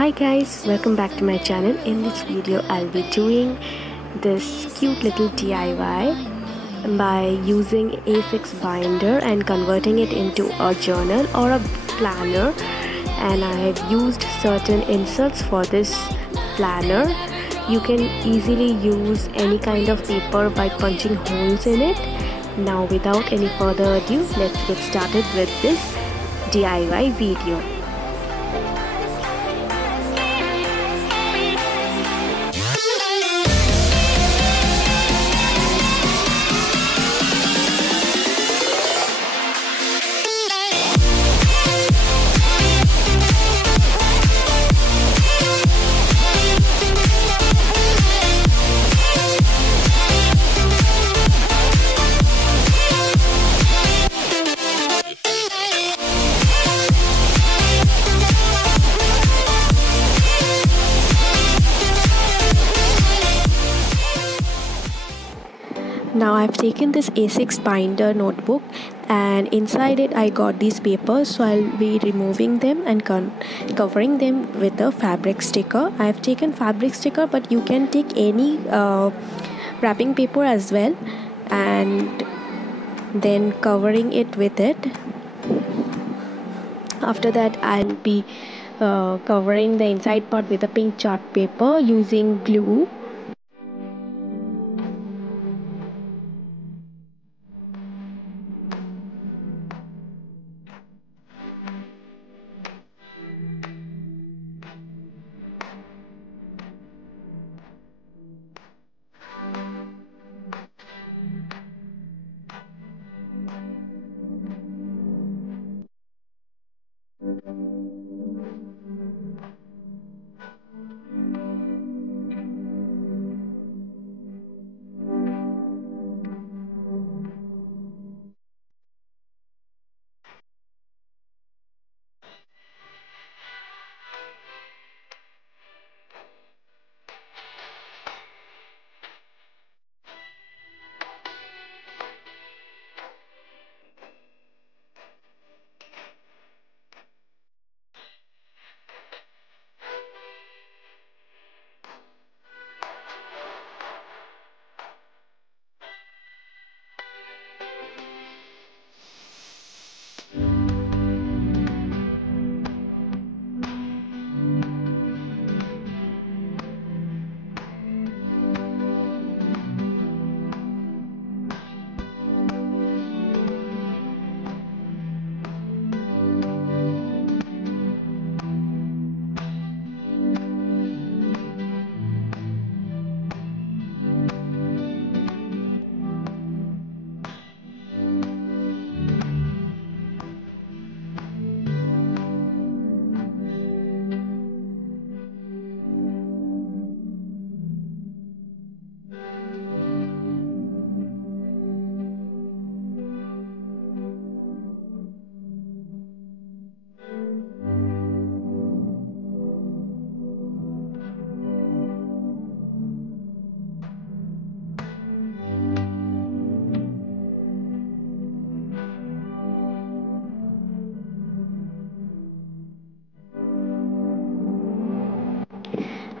Hi guys, welcome back to my channel. In this video I'll be doing this cute little DIY by using A6 binder and converting it into a journal or a planner, and I have used certain inserts for this planner. You can easily use any kind of paper by punching holes in it. Now without any further ado, let's get started with this DIY video. Now I've taken this A6 binder notebook, and inside it I got these papers, so I'll be removing them and covering them with a fabric sticker. I've taken fabric sticker, but you can take any wrapping paper as well, and then covering it with it. After that I'll be covering the inside part with a pink chart paper using glue.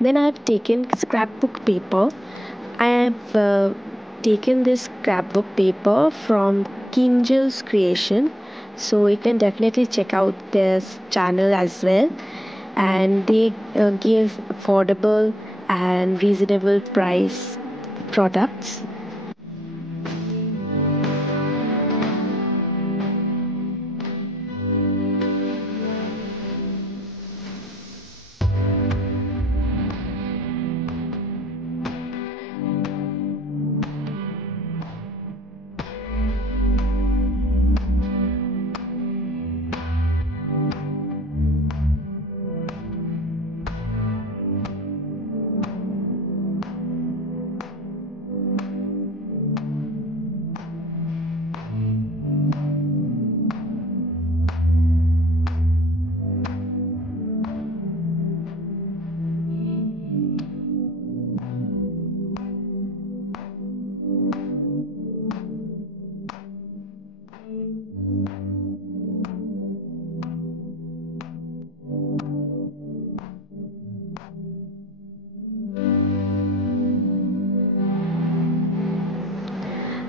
Then I've taken scrapbook paper. I have taken this scrapbook paper from Kingel's Creation, so you can definitely check out this channel as well. And they give affordable and reasonable price products.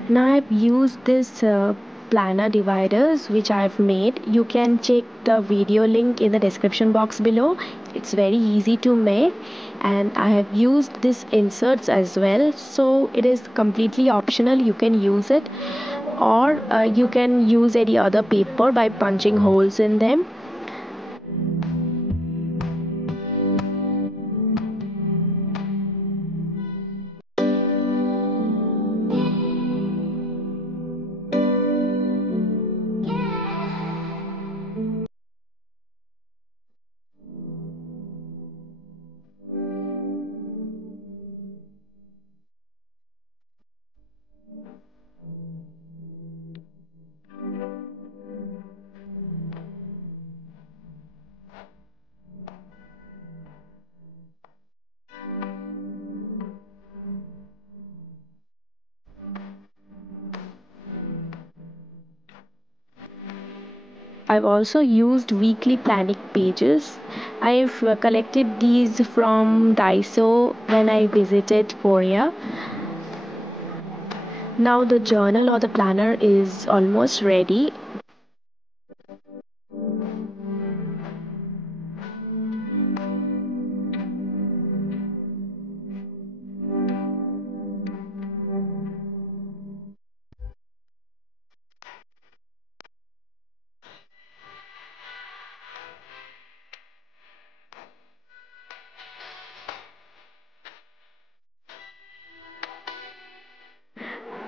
Now I've used this planner dividers which I've made. You can check the video link in the description box below. It's very easy to make, and I have used this inserts as well, so it is completely optional. You can use it, or you can use any other paper by punching holes in them. I've also used weekly planning pages. I've collected these from Daiso when I visited Korea. Now the journal or the planner is almost ready.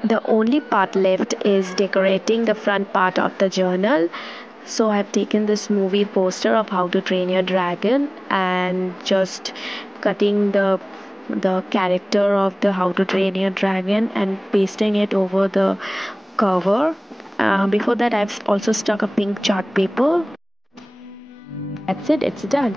The only part left is decorating the front part of the journal. So I've taken this movie poster of How to Train Your Dragon and just cutting the character of the How to Train Your Dragon and pasting it over the cover. Before that, I've also stuck a pink chart paper. That's it, it's done.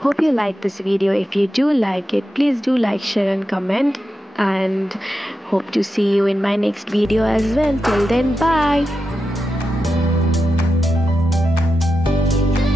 Hope you like this video. If you do like it, please do like, share and comment, and hope to see you in my next video as well. Till then, bye.